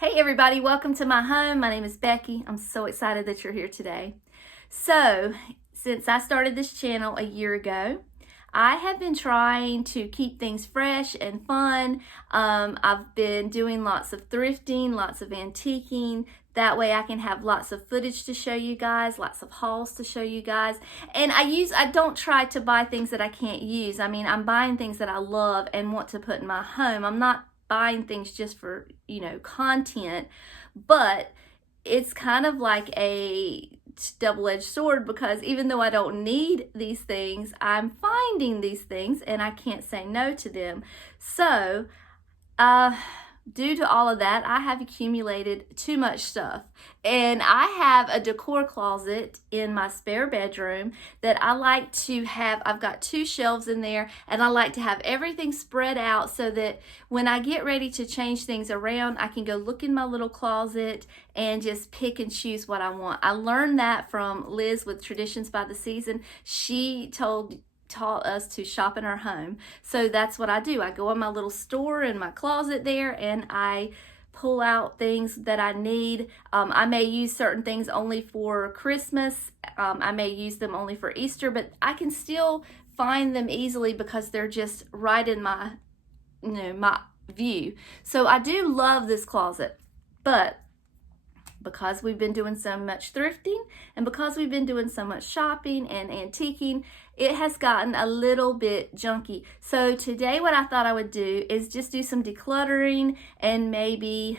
Hey everybody, welcome to my home. My name is Becky. I'm so excited that you're here today. So, since I started this channel a year ago, I have been trying to keep things fresh and fun. I've been doing lots of thrifting, lots of antiquing. That way I can have lots of footage to show you guys, lots of hauls to show you guys. And I don't try to buy things that I can't use. I mean, I'm buying things that I love and want to put in my home. I'm not buying things just for, content, but it's kind of like a double-edged sword, because even though I don't need these things, I'm finding these things and I can't say no to them. So, due to all of that, I have accumulated too much stuff. And I have a decor closet in my spare bedroom that I like to have. I've got 2 shelves in there, and I like to have everything spread out so that when I get ready to change things around, I can go look in my little closet and just pick and choose what I want. I learned that from Liz with Traditions by the Season. She taught us to shop in our home. So that's what I do. I go in my little store in my closet there and I pull out things that I need. I may use certain things only for Christmas. I may use them only for Easter, but I can still find them easily because they're just right in my, my view. So I do love this closet, but because we've been doing so much thrifting and because we've been doing so much shopping and antiquing, it has gotten a little bit junky. So today what I thought I would do is just do some decluttering and maybe,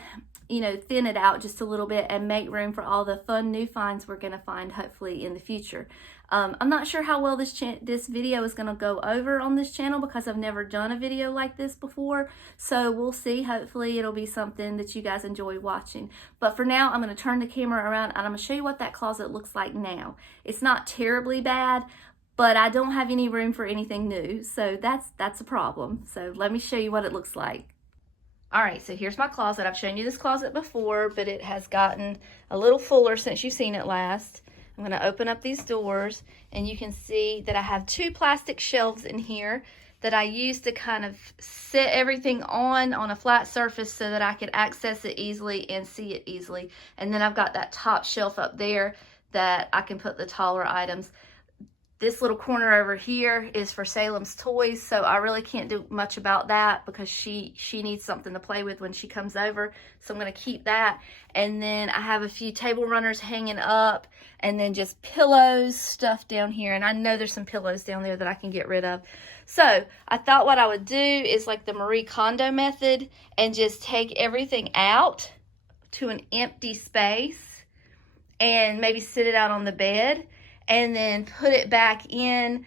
thin it out just a little bit and make room for all the fun new finds we're going to find hopefully in the future. I'm not sure how well this video is going to go over on this channel because I've never done a video like this before. So we'll see. Hopefully it'll be something that you guys enjoy watching. But for now, I'm going to turn the camera around and I'm going to show you what that closet looks like now. It's not terribly bad, but I don't have any room for anything new. So that's a problem. So let me show you what it looks like. All right, so here's my closet. I've shown you this closet before, but it has gotten a little fuller since you've seen it last. I'm going to open up these doors and you can see that I have 2 plastic shelves in here that I use to kind of set everything on a flat surface so that I could access it easily and see it easily. And then I've got that top shelf up there that I can put the taller items. This little corner over here is for Salem's toys, so I really can't do much about that because she needs something to play with when she comes over. So I'm going to keep that. And then I have a few table runners hanging up and then just pillows, stuff down here. And I know there's some pillows down there that I can get rid of. So I thought what I would do is like the Marie Kondo method and just take everything out to an empty space and maybe sit it out on the bed, and then put it back in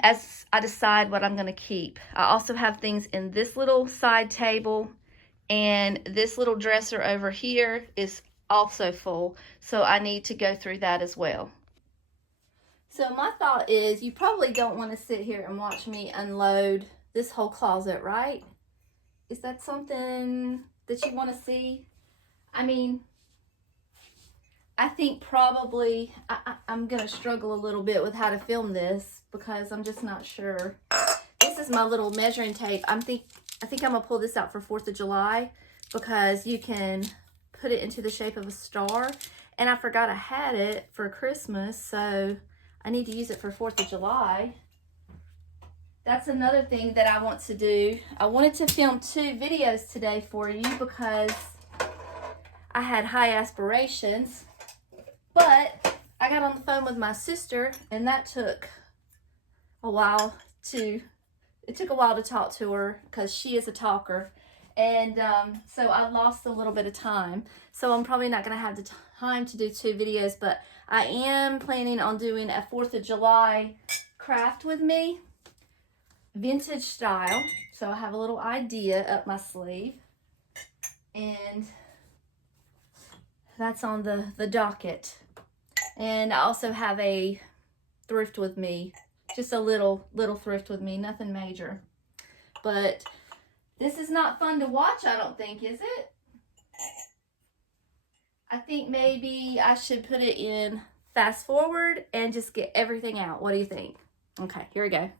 as I decide what I'm going to keep. I also have things in this little side table, and this little dresser over here is also full, so I need to go through that as well. So my thought is you probably don't want to sit here and watch me unload this whole closet, right? Is that something that you want to see? I mean, I think probably I'm going to struggle a little bit with how to film this because I'm just not sure. This is my little measuring tape. I think I'm going to pull this out for 4th of July because you can put it into the shape of a star. And I forgot I had it for Christmas, so I need to use it for 4th of July. That's another thing that I want to do. I wanted to film 2 videos today for you because I had high aspirations. But I got on the phone with my sister, and that took a while to talk to her because she is a talker. And so I lost a little bit of time. So I'm probably not going to have the time to do 2 videos, but I am planning on doing a 4th of July craft with me, vintage style. So I have a little idea up my sleeve. And that's on the docket. And I also have a thrift with me, just a little thrift with me, nothing major. But this is not fun to watch, I don't think, is it? I think maybe I should put it in fast forward and just get everything out. What do you think? Okay, here we go.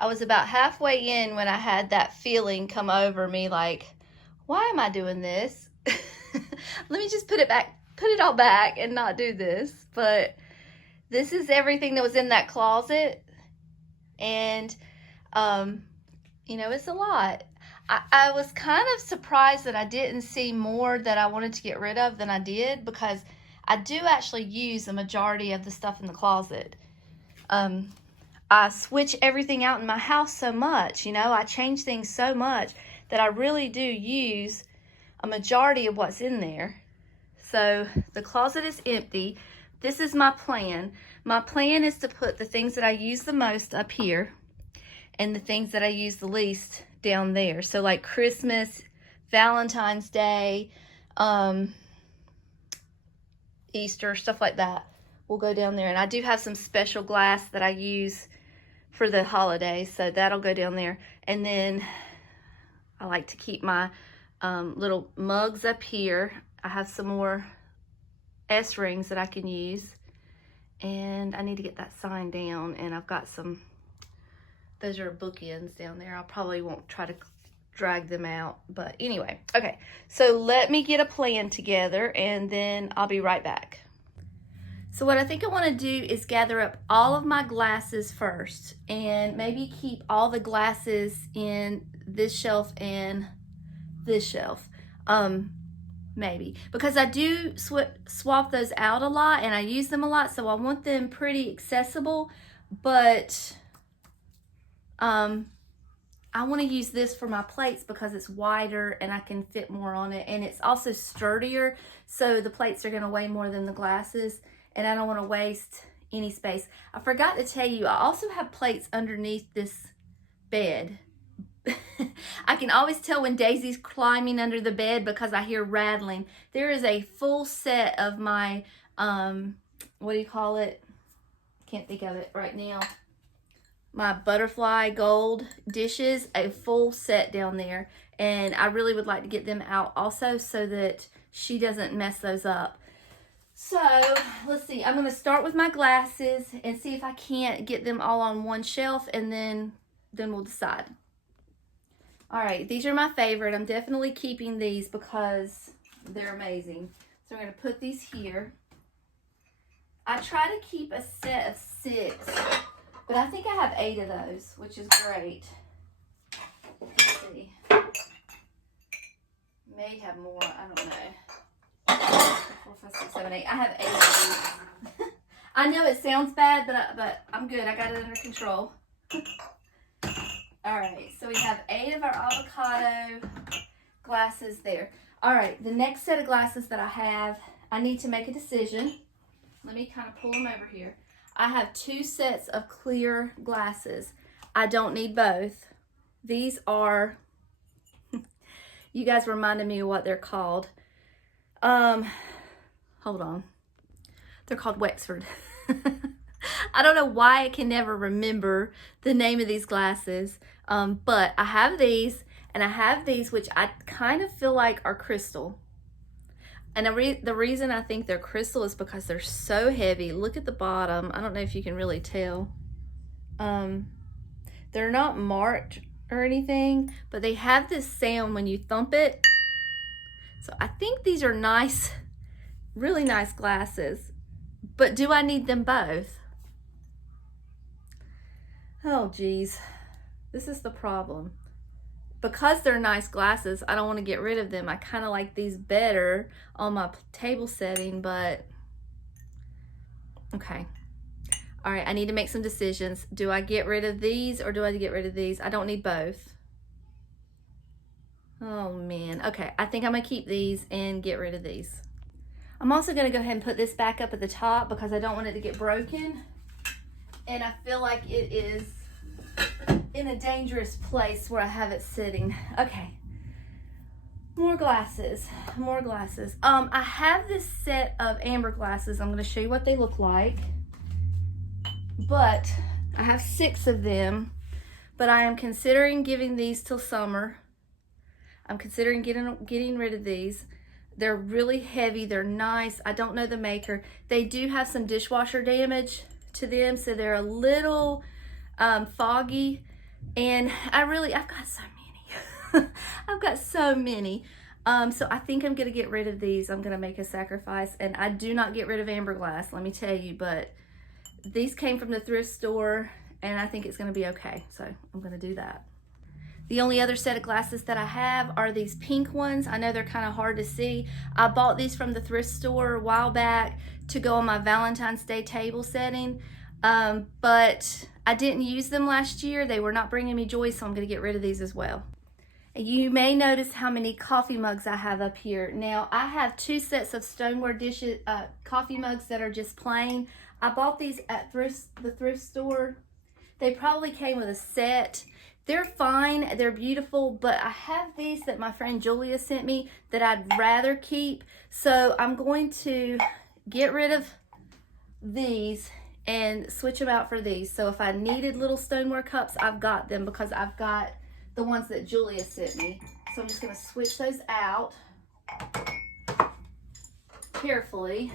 I was about halfway in when I had that feeling come over me like, why am I doing this? Let me just put it all back and not do this. But this is everything that was in that closet. And, you know, it's a lot. I was kind of surprised that I didn't see more that I wanted to get rid of than I did, because I do actually use a majority of the stuff in the closet. I switch everything out in my house so much, you know, I change things so much that I really do use a majority of what's in there. So the closet is empty. This is my plan. My plan is to put the things that I use the most up here and the things that I use the least down there. So like Christmas, Valentine's Day, Easter, stuff like that will go down there. And I do have some special glass that I use for the holidays, so that'll go down there. And then I like to keep my little mugs up here. I have some more S-rings that I can use, and I need to get that sign down, and I've got some, those are bookends down there. I probably won't try to drag them out, but anyway. Okay, so let me get a plan together and then I'll be right back. So what I think I want to do is gather up all of my glasses first, and maybe keep all the glasses in this shelf and this shelf. Maybe, because I do swap those out a lot and I use them a lot, so I want them pretty accessible, but I want to use this for my plates because it's wider and I can fit more on it, and it's also sturdier, so the plates are going to weigh more than the glasses, and I don't want to waste any space. I forgot to tell you, I also have plates underneath this bed. I can always tell when Daisy's climbing under the bed because I hear rattling. There is a full set of my, what do you call it? Can't think of it right now. My butterfly gold dishes, a full set down there. And I really would like to get them out also so that she doesn't mess those up. So let's see, I'm going to start with my glasses and see if I can't get them all on one shelf, and then we'll decide. All right, these are my favorite. I'm definitely keeping these because they're amazing. So I'm going to put these here. I try to keep a set of 6, but I think I have 8 of those, which is great. Let's see. May have more, I don't know. 4, 5, 6, 7, 8. I have 8 of these. I know it sounds bad, but I'm good. I got it under control. All right, so we have 8 of our avocado glasses there. All right, the next set of glasses that I have, I need to make a decision. Let me kind of pull them over here. I have 2 sets of clear glasses. I don't need both. These are, you guys reminded me of what they're called. Hold on. They're called Wexford. I don't know why I can never remember the name of these glasses, but I have these, and I have these which I kind of feel like are crystal. And the reason I think they're crystal is because they're so heavy. Look at the bottom. I don't know if you can really tell. They're not marked or anything, but they have this sound when you thump it. So I think these are nice, really nice glasses. But do I need them both? Oh geez, this is the problem. Because they're nice glasses, I don't want to get rid of them. I kind of like these better on my table setting, but okay. All right, I need to make some decisions. Do I get rid of these or do I get rid of these? I don't need both. Oh man, okay. I think I'm gonna keep these and get rid of these. I'm also gonna go ahead and put this back up at the top because I don't want it to get broken. And I feel like it is in a dangerous place where I have it sitting. Okay, more glasses, more glasses. I have this set of amber glasses. I'm going to show you what they look like. But I have 6 of them, but I am considering giving these till summer. I'm considering getting rid of these. They're really heavy. They're nice. I don't know the maker. They do have some dishwasher damage to them, so they're a little foggy. And I've got so many. I've got so many. So I think I'm gonna get rid of these. I'm gonna make a sacrifice, and I do not get rid of amber glass, let me tell you, but these came from the thrift store and I think it's gonna be okay. So I'm gonna do that. The only other set of glasses that I have are these pink ones. I know they're kind of hard to see. I bought these from the thrift store a while back to go on my Valentine's Day table setting, but I didn't use them last year. They were not bringing me joy, so I'm going to get rid of these as well. You may notice how many coffee mugs I have up here. Now, I have 2 sets of Stoneware dishes, coffee mugs that are just plain. I bought these at the thrift store. They probably came with a set. They're fine, they're beautiful, but I have these that my friend Julia sent me that I'd rather keep. So I'm going to get rid of these and switch them out for these. So if I needed little Stoneware cups, I've got them because I've got the ones that Julia sent me. So I'm just gonna switch those out carefully.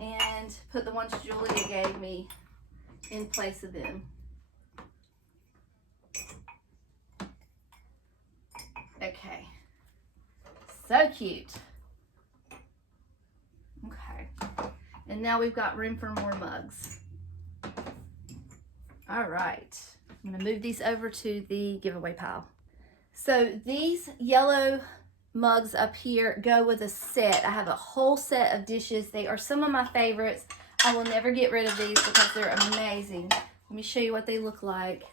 And put the ones Julia gave me in place of them. Okay, so cute. Okay, and now we've got room for more mugs. All right, I'm gonna move these over to the giveaway pile. So these yellow mugs up here go with a set. I have a whole set of dishes. They are some of my favorites. I will never get rid of these because they're amazing. Let me show you what they look like.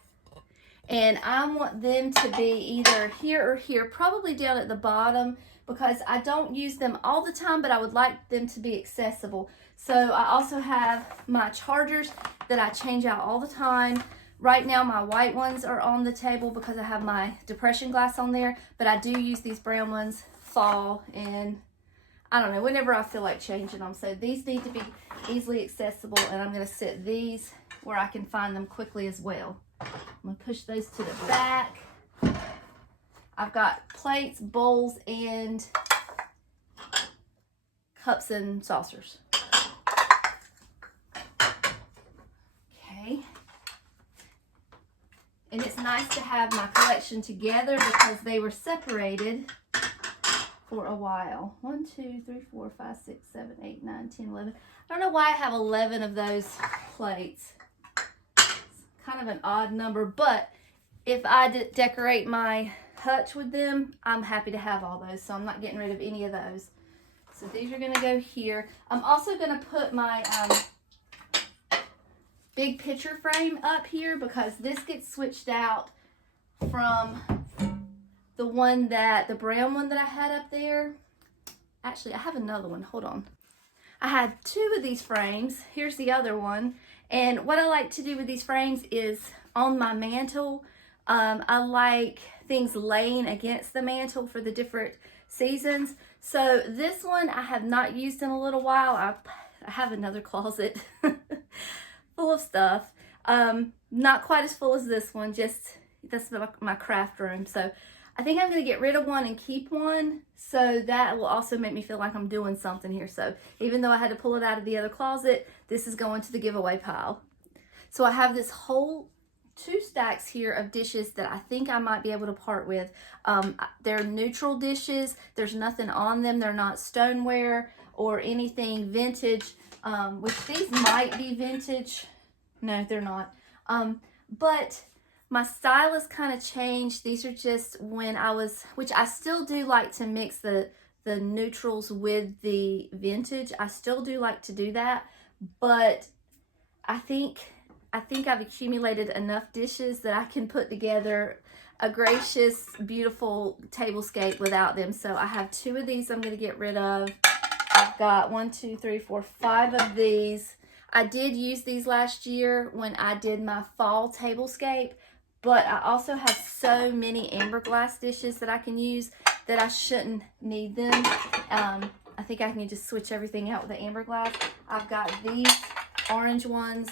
And I want them to be either here or here, probably down at the bottom, because I don't use them all the time, but I would like them to be accessible. So I also have my chargers that I change out all the time. Right now my white ones are on the table because I have my depression glass on there, but I do use these brown ones fall and I don't know, whenever I feel like changing them. So these need to be easily accessible, and I'm going to set these where I can find them quickly as well. I'm going to push those to the back. I've got plates, bowls, and cups and saucers. Okay. And it's nice to have my collection together because they were separated for a while. 1, 2, 3, 4, 5, 6, 7, 8, 9, 10, 11. I don't know why I have 11 of those plates. It's kind of an odd number, but if I decorate my hutch with them, I'm happy to have all those, so I'm not getting rid of any of those. So these are gonna go here. I'm also gonna put my big picture frame up here because this gets switched out from the brown one that I had up there. Actually, I have another one, hold on. I had 2 of these frames. Here's the other one. And what I like to do with these frames is on my mantle, I like things laying against the mantle for the different seasons. So this one I have not used in a little while. I have another closet full of stuff. Not quite as full as this one, just that's my craft room. So I think I'm going to get rid of one and keep one, so that will also make me feel like I'm doing something here. So even though I had to pull it out of the other closet, this is going to the giveaway pile. So I have this whole 2 stacks here of dishes that I think I might be able to part with. They're neutral dishes. There's nothing on them. They're not stoneware or anything vintage, which these might be vintage. No, they're not. But my style has kind of changed. These are just when which I still do like to mix the neutrals with the vintage. I still do like to do that, but I think I've accumulated enough dishes that I can put together a gracious, beautiful tablescape without them. So I have 2 of these I'm going to get rid of. I've got 1, 2, 3, 4, 5 of these. I did use these last year when I did my fall tablescape, but I also have so many amber glass dishes that I can use that I shouldn't need them. I think I can just switch everything out with the amber glass. I've got these orange ones,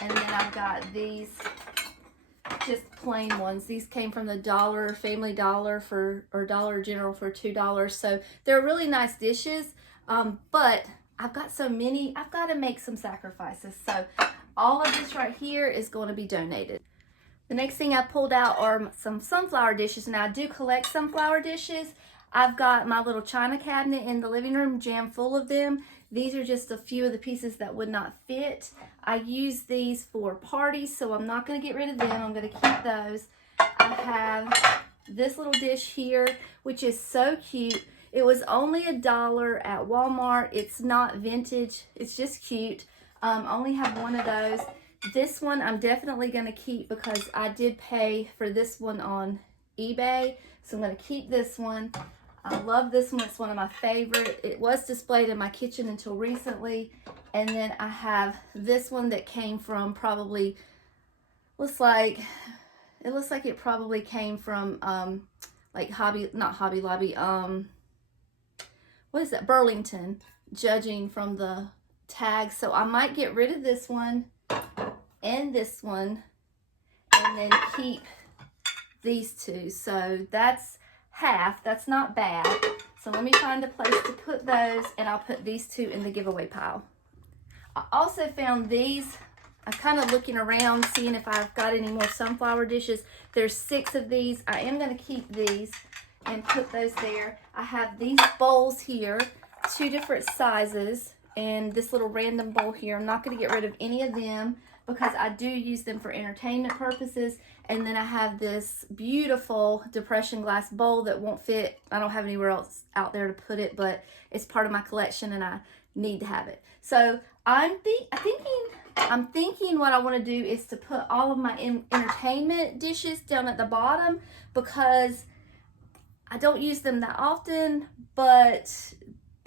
and then I've got these just plain ones. These came from the Family Dollar or Dollar General for $2. So they're really nice dishes, but I've got so many, I've got to make some sacrifices. So all of this right here is going to be donated. The next thing I pulled out are some sunflower dishes. Now I do collect sunflower dishes. I've got my little china cabinet in the living room jammed full of them. These are just a few of the pieces that would not fit. I use these for parties, so I'm not going to get rid of them. I'm going to keep those. I have this little dish here, which is so cute. It was only $1 at Walmart. It's not vintage. It's just cute. Only have one of those. This one I'm definitely going to keep because I did pay for this one on eBay. So I'm going to keep this one. I love this one. It's one of my favorite. It was displayed in my kitchen until recently. And then I have this one that came from probably, it looks like it probably came from like not Hobby Lobby, what is that, Burlington, judging from the tag. So I might get rid of this one and this one and then keep these two. So that's half. That's not bad. So let me find a place to put those, and I'll put these two in the giveaway pile. I also found these. I'm kind of looking around, seeing if I've got any more sunflower dishes. There's 6 of these. I am going to keep these and put those there. I have these bowls here, 2 different sizes, and this little random bowl here. I'm not going to get rid of any of them because I do use them for entertainment purposes. And then I have this beautiful depression glass bowl that won't fit. I don't have anywhere else out there to put it, but it's part of my collection and I need to have it. So I'm thinking what I want to do is to put all of my entertainment dishes down at the bottom because I don't use them that often, but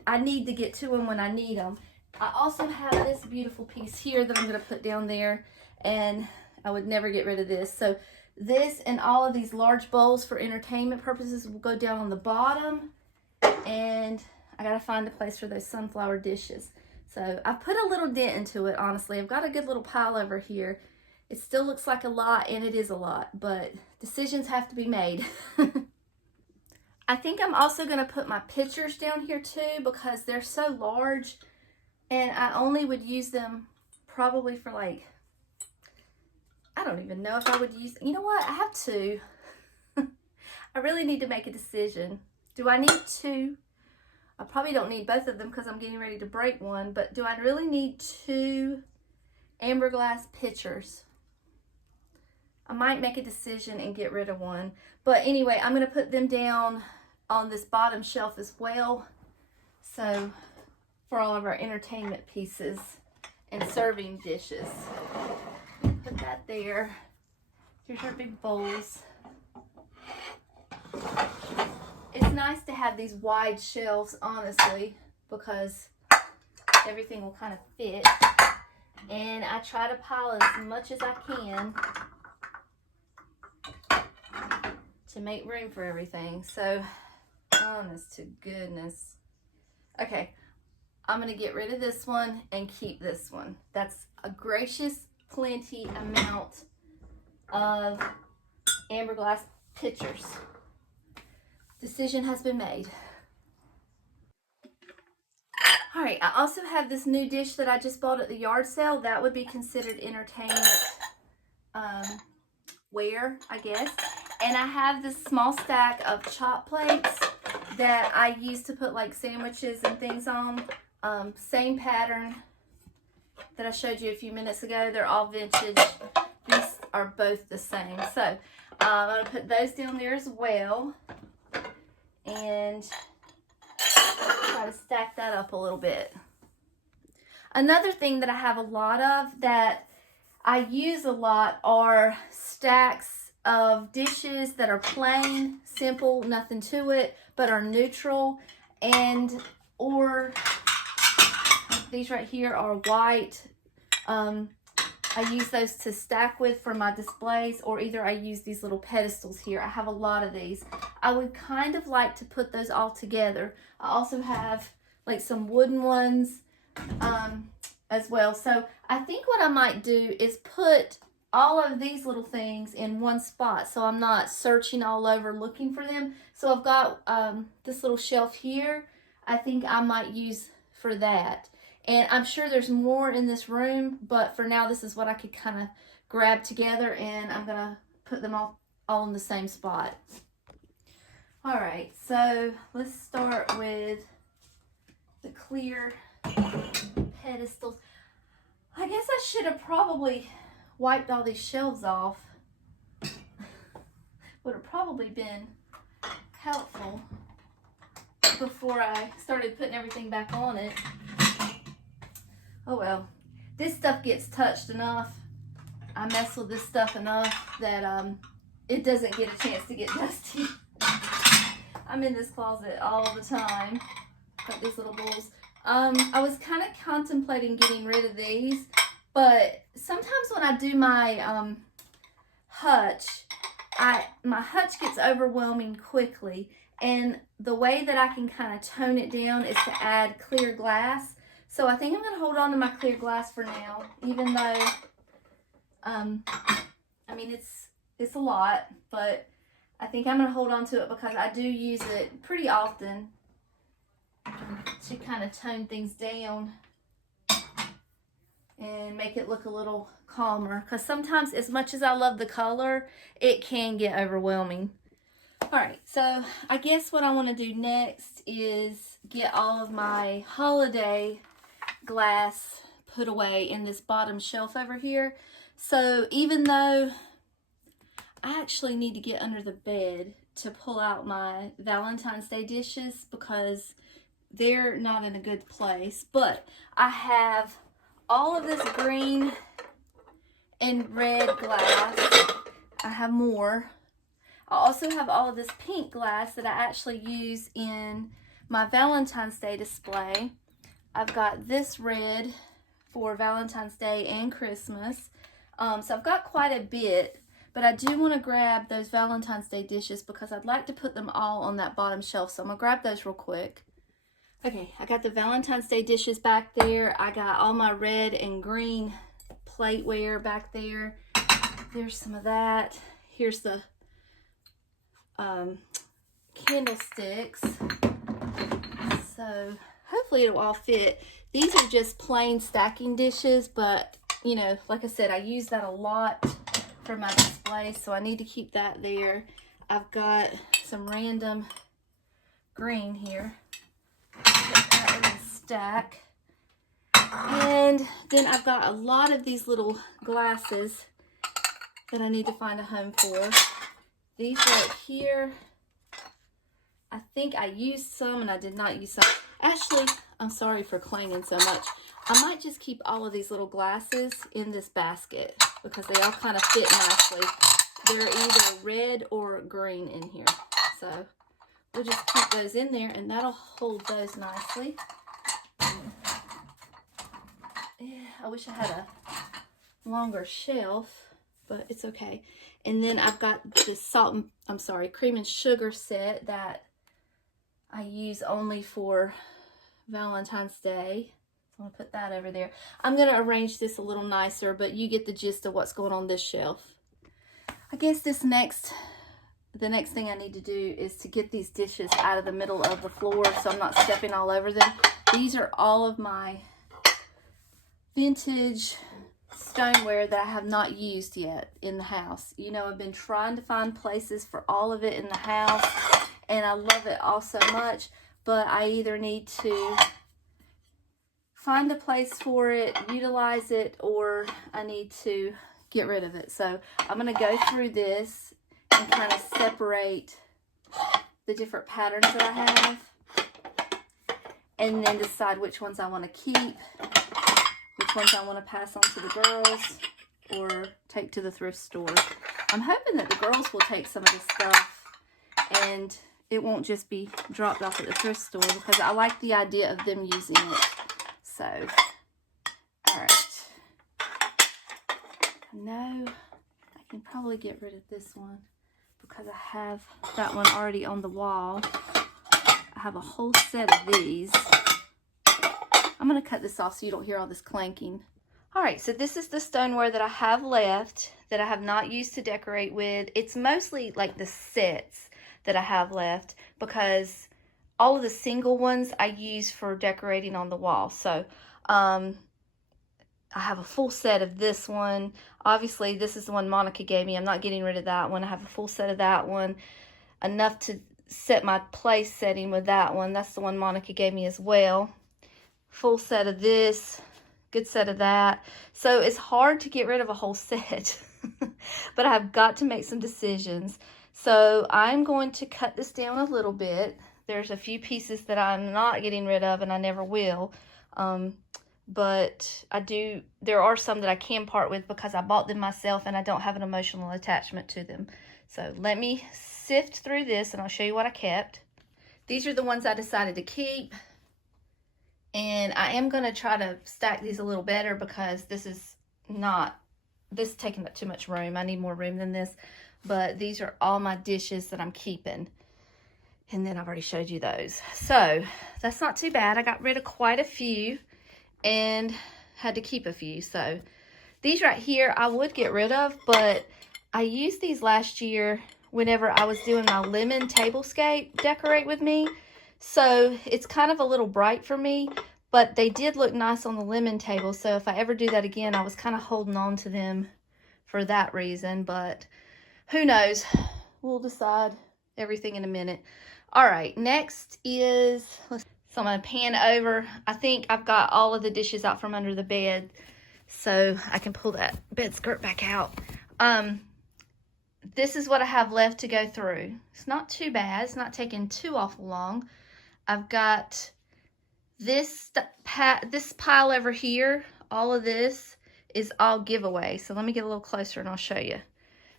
I need to get to them when I need them. I also have this beautiful piece here that I'm going to put down there, and I would never get rid of this. So this and all of these large bowls for entertainment purposes will go down on the bottom, and I got to find a place for those sunflower dishes. So I put a little dent into it, honestly. I've got a good little pile over here. It still looks like a lot, and it is a lot, but decisions have to be made. I think I'm also going to put my pictures down here too because they're so large, and I only would use them probably for like, I don't even know if I would use, you know what, I have 2. I really need to make a decision. Do I need 2? I probably don't need both of them because I'm getting ready to break one, but do I really need 2 amber glass pitchers? I might make a decision and get rid of one. But anyway, I'm going to put them down on this bottom shelf as well. So for all of our entertainment pieces and serving dishes. Put that there. Here's our big bowls. It's nice to have these wide shelves, honestly, because everything will kind of fit. And I try to pile as much as I can to make room for everything. So, honest to goodness. Okay, I'm going to get rid of this one and keep this one. That's a gracious plenty amount of amber glass pitchers. Decision has been made. All right, I also have this new dish that I just bought at the yard sale. That would be considered entertainment ware, I guess. And I have this small stack of chop plates that I use to put like sandwiches and things on. Same pattern that I showed you a few minutes ago. They're all vintage. These are both the same. So I'm going to put those down there as well. And try to stack that up a little bit. Another thing that I have a lot of that I use a lot are stacks of dishes that are plain, simple, nothing to it, but are neutral, and or these right here are white. I use those to stack with for my displays, or either I use these little pedestals here. I have a lot of these. I would kind of like to put those all together. I also have like some wooden ones as well. So I think what I might do is put all of these little things in one spot so I'm not searching all over looking for them. So I've got this little shelf here I think I might use for that. And I'm sure there's more in this room, but for now, this is what I could kind of grab together, and I'm gonna put them all in the same spot. All right, so let's start with the clear pedestals. I guess I should have probably wiped all these shelves off. Would have probably been helpful before I started putting everything back on it. Oh well, this stuff gets touched enough. I mess with this stuff enough that it doesn't get a chance to get dusty. I'm in this closet all the time. Got these little bowls. I was kind of contemplating getting rid of these, but sometimes when I do my hutch, my hutch gets overwhelming quickly, and the way that I can kind of tone it down is to add clear glass. So I think I'm going to hold on to my clear glass for now, even though, I mean, it's a lot, but I think I'm going to hold on to it because I do use it pretty often to kind of tone things down and make it look a little calmer. Because sometimes, as much as I love the color, it can get overwhelming. All right, so I guess what I want to do next is get all of my holiday glass put away in this bottom shelf over here. So even though I actually need to get under the bed to pull out my Valentine's Day dishes because they're not in a good place, but I have all of this green and red glass. I have more. I also have all of this pink glass that I actually use in my Valentine's Day display. I've got this red for Valentine's Day and Christmas. So I've got quite a bit, but I do want to grab those Valentine's Day dishes because I'd like to put them all on that bottom shelf. So I'm going to grab those real quick. Okay, I got the Valentine's Day dishes back there. I got all my red and green plateware back there. There's some of that. Here's the candlesticks. So hopefully it'll all fit. These are just plain stacking dishes, but you know, like I said, I use that a lot for my display, so I need to keep that there. I've got some random green here. Put that in the stack. And then I've got a lot of these little glasses that I need to find a home for. These right here, I think I used some and I did not use some. Actually, I'm sorry for clanging so much. I might just keep all of these little glasses in this basket because they all kind of fit nicely. They're either red or green in here. So we'll just keep those in there and that'll hold those nicely. Yeah, I wish I had a longer shelf, but it's okay. And then I've got this cream and sugar set that I use only for Valentine's Day. I'm going to put that over there. I'm going to arrange this a little nicer, but you get the gist of what's going on this shelf. I guess the next thing I need to do is to get these dishes out of the middle of the floor so I'm not stepping all over them. These are all of my vintage stoneware that I have not used yet in the house. You know, I've been trying to find places for all of it in the house, and I love it all so much, but I either need to find a place for it, utilize it, or I need to get rid of it. So I'm going to go through this and kind of separate the different patterns that I have and then decide which ones I want to keep, which ones I want to pass on to the girls or take to the thrift store. I'm hoping that the girls will take some of this stuff and it won't just be dropped off at the thrift store because I like the idea of them using it. So, all right. No, I can probably get rid of this one because I have that one already on the wall. I have a whole set of these. I'm going to cut this off so you don't hear all this clanking. All right, so this is the stoneware that I have left that I have not used to decorate with. It's mostly like the sets that I have left because all of the single ones I use for decorating on the wall. So I have a full set of this one. Obviously, this is the one Monica gave me. I'm not getting rid of that one. I have a full set of that one. Enough to set my place setting with that one. That's the one Monica gave me as well. Full set of this. Good set of that. So it's hard to get rid of a whole set. But I've got to make some decisions. So I'm going to cut this down a little bit. There's a few pieces that I'm not getting rid of, and I never will. But there are some that I can part with because I bought them myself and I don't have an emotional attachment to them. So let me sift through this and I'll show you what I kept. These are the ones I decided to keep. And I am going to try to stack these a little better because this is taking up too much room. I need more room than this. But these are all my dishes that I'm keeping. And then I've already showed you those. So that's not too bad. I got rid of quite a few and had to keep a few. So these right here I would get rid of, but I used these last year whenever I was doing my lemon tablescape decorate with me. So it's kind of a little bright for me, but they did look nice on the lemon table. So if I ever do that again, I was kind of holding on to them for that reason, but who knows? We'll decide everything in a minute. All right, next is, so I'm going to pan over. I think I've got all of the dishes out from under the bed, so I can pull that bed skirt back out. This is what I have left to go through. It's not too bad. It's not taking too awful long. I've got this pile over here. All of this is all giveaway. So let me get a little closer and I'll show you.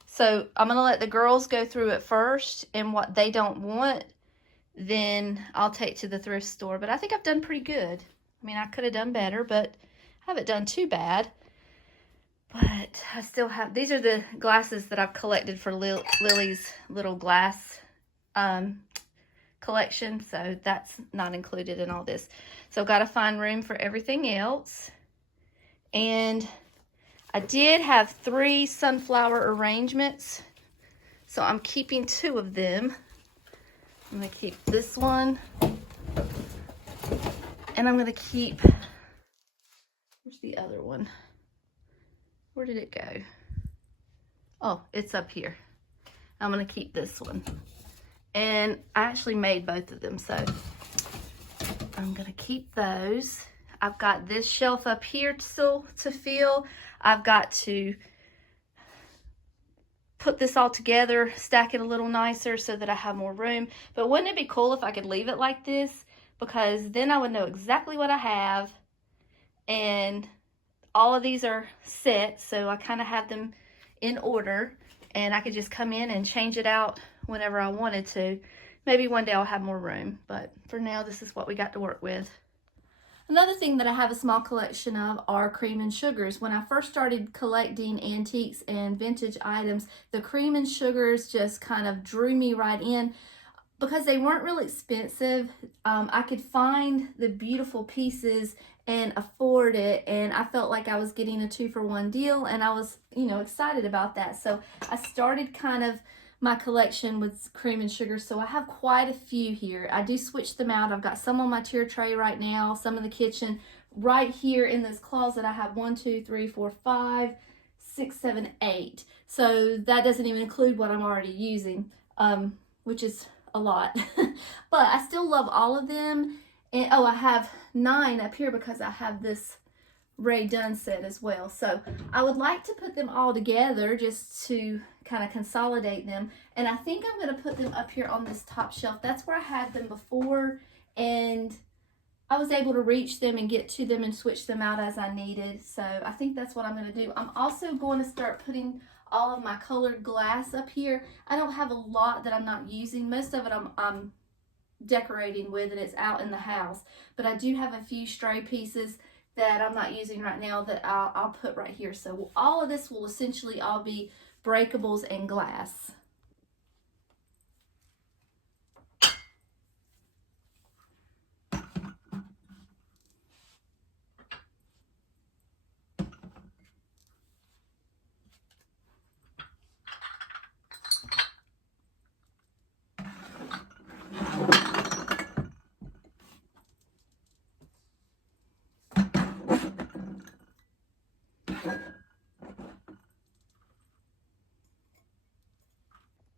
So I'm going to let the girls go through it first, and what they don't want, then I'll take to the thrift store. But I think I've done pretty good. I mean, I could have done better, but I haven't done too bad. But I still have, these are the glasses that I've collected for Lily's little glass collection. So that's not included in all this. So I've got to find room for everything else. And I did have 3 sunflower arrangements. So I'm keeping 2 of them. I'm going to keep this one. And I'm going to keep, where's the other one? Where did it go? Oh, it's up here. I'm going to keep this one. And I actually made both of them, so I'm going to keep those. I've got this shelf up here still to fill. I've got to put this all together, stack it a little nicer so that I have more room. But wouldn't it be cool if I could leave it like this? Because then I would know exactly what I have, and all of these are set, so I kind of have them in order, and I could just come in and change it out whenever I wanted to. Maybe one day I'll have more room, but for now, this is what we got to work with. Another thing that I have a small collection of are cream and sugars. When I first started collecting antiques and vintage items, the cream and sugars just kind of drew me right in because they weren't really expensive. I could find the beautiful pieces and afford it, and I felt like I was getting a 2-for-1 deal, and I was, excited about that. So I started kind of my collection with cream and sugar, so I have quite a few here. I do switch them out. I've got some on my tier tray right now, some in the kitchen. Right here in this closet, I have 1, 2, 3, 4, 5, 6, 7, 8. So that doesn't even include what I'm already using, which is a lot. But I still love all of them. And oh, I have 9 up here because I have this Ray Dunn set as well. So I would like to put them all together just to kind of consolidate them. And I think I'm going to put them up here on this top shelf. That's where I had them before, and I was able to reach them and get to them and switch them out as I needed. So I think that's what I'm going to do. I'm also going to start putting all of my colored glass up here. I don't have a lot that I'm not using. Most of it I'm decorating with, and it's out in the house. But I do have a few stray pieces that I'm not using right now that I'll put right here. So all of this will essentially all be breakables and glass.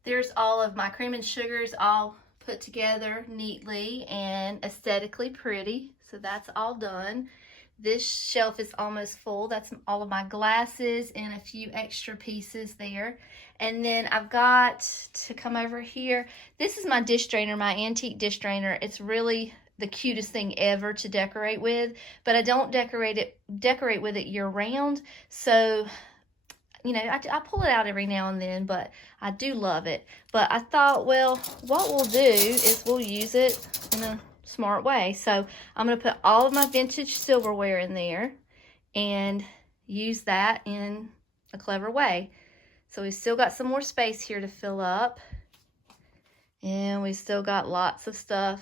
There's all of my cream and sugars all put together neatly and aesthetically pretty. So that's all done. This shelf is almost full. That's all of my glasses and a few extra pieces there. And then I've got to come over here. This is my dish drainer, my antique dish drainer. It's really the cutest thing ever to decorate with, but I don't decorate with it year round. So, you know, I pull it out every now and then, but I do love it. But I thought, well, what we'll do is we'll use it in a smart way. So I'm going to put all of my vintage silverware in there and use that in a clever way. So we've still got some more space here to fill up, and we still got lots of stuff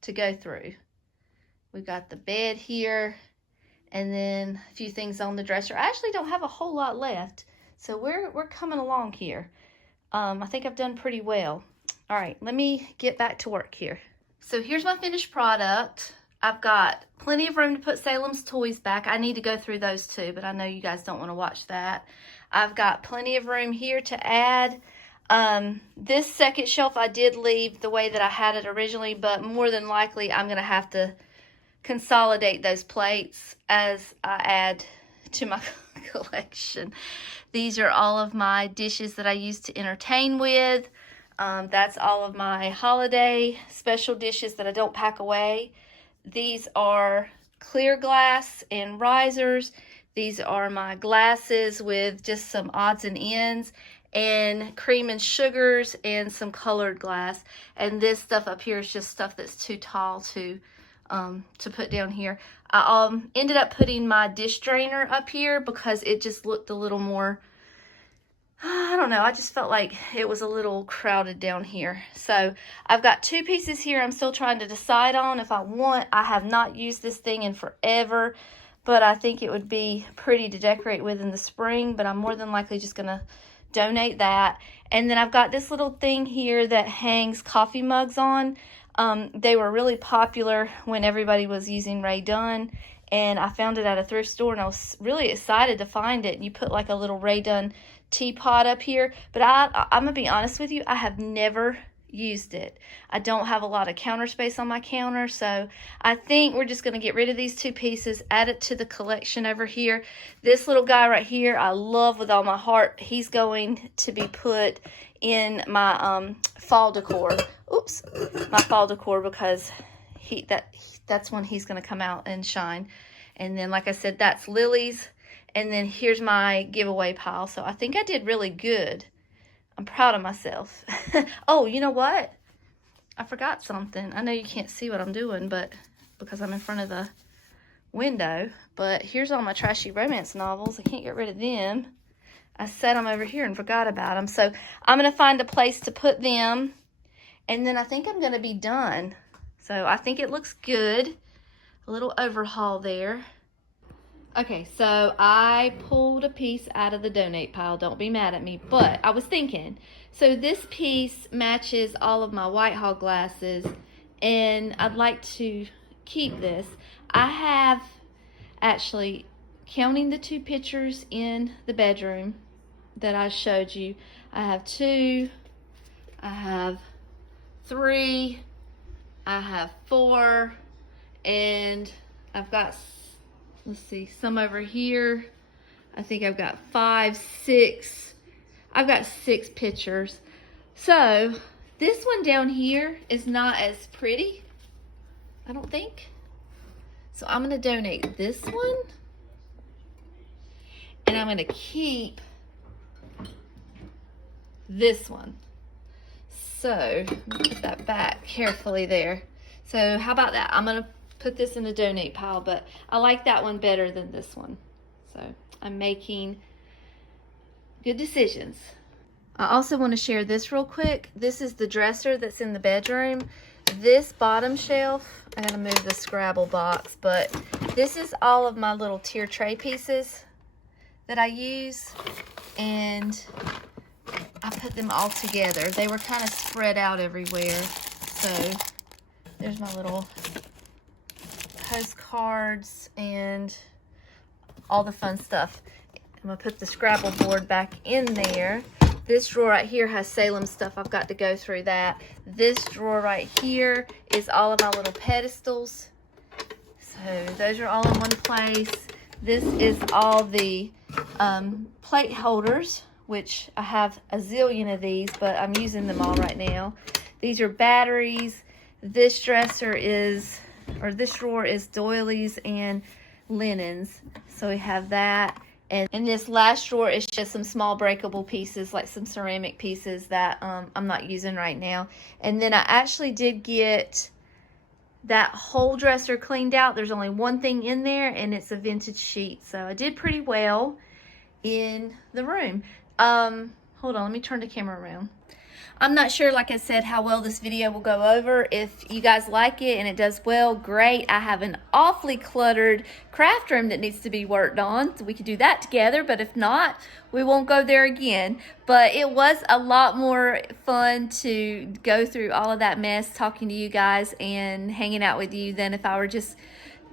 to go through. We've got the bed here, and then a few things on the dresser. I actually don't have a whole lot left, so we're coming along here. I think I've done pretty well. All right, let me get back to work here. So here's my finished product. I've got plenty of room to put Salem's toys back. I need to go through those too, but I know you guys don't want to watch that. I've got plenty of room here to add. This second shelf I did leave the way that I had it originally, but more than likely I'm going to have to consolidate those plates as I add to my collection. These are all of my dishes that I use to entertain with. That's all of my holiday special dishes that I don't pack away. These are clear glass and risers. These are my glasses with just some odds and ends, and cream and sugars and some colored glass. And this stuff up here is just stuff that's too tall to put down here. I ended up putting my dish drainer up here because it just looked a little more, I don't know, I just felt like it was a little crowded down here. So I've got two pieces here I'm still trying to decide on if I want. I have not used this thing in forever, but I think it would be pretty to decorate with in the spring, but I'm more than likely just gonna donate that. And then I've got this little thing here that hangs coffee mugs on. They were really popular when everybody was using Rae Dunn, and I found it at a thrift store, and I was really excited to find it. And you put like a little Rae Dunn teapot up here, but I'm gonna be honest with you, I have never used it. I don't have a lot of counter space on my counter, so I think we're just gonna get rid of these two pieces, add it to the collection over here. This little guy right here I love with all my heart. He's going to be put in my fall decor. Oops, my fall decor, because that's when he's gonna come out and shine. And then, like I said, that's Lily's. And then here's my giveaway pile. So I think I did really good. I'm proud of myself. Oh, you know what? I forgot something. I know you can't see what I'm doing, but because I'm in front of the window. But here's all my trashy romance novels. I can't get rid of them. I set them over here and forgot about them. So I'm going to find a place to put them. And then I think I'm going to be done. So I think it looks good. A little overhaul there. Okay, so I pulled a piece out of the donate pile. Don't be mad at me, but I was thinking, so this piece matches all of my Whitehall glasses, and I'd like to keep this. I have actually, counting the two pictures in the bedroom that I showed you, I have 2, I have 3, I have 4, and I've got, let's see, some over here. I think I've got 5, 6. I've got 6 pictures. So this one down here is not as pretty, I don't think. So I'm going to donate this one. And I'm going to keep this one. So put that back carefully there. So how about that? I'm going to put this in the donate pile, but I like that one better than this one. So I'm making good decisions. I also want to share this real quick. This is the dresser that's in the bedroom. This bottom shelf, I'm going to move the Scrabble box, but this is all of my little tier tray pieces that I use, and I put them all together. They were kind of spread out everywhere. So there's my little postcards and all the fun stuff. I'm gonna put the Scrabble board back in there. This drawer right here has Salem stuff. I've got to go through that. This drawer right here is all of my little pedestals. So those are all in one place. This is all the plate holders, which I have a zillion of these, but I'm using them all right now. These are batteries. This dresser is, or this drawer is doilies and linens. So we have that. And this last drawer is just some small breakable pieces, like some ceramic pieces that I'm not using right now. And then I actually did get that whole dresser cleaned out. There's only one thing in there, and it's a vintage sheet. So I did pretty well in the room. Hold on, let me turn the camera around. I'm not sure, like I said, how well this video will go over. If you guys like it and it does well, great. I have an awfully cluttered craft room that needs to be worked on, so we could do that together. But if not, we won't go there again. But it was a lot more fun to go through all of that mess, talking to you guys and hanging out with you, than if I were just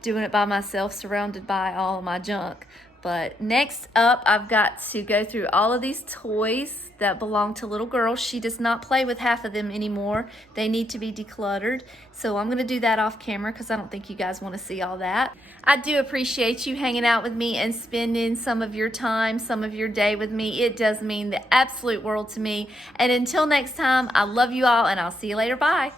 doing it by myself, surrounded by all of my junk. But next up, I've got to go through all of these toys that belong to little girl. She does not play with half of them anymore. They need to be decluttered. So I'm going to do that off camera because I don't think you guys want to see all that. I do appreciate you hanging out with me and spending some of your time, some of your day with me. It does mean the absolute world to me. And until next time, I love you all, and I'll see you later. Bye.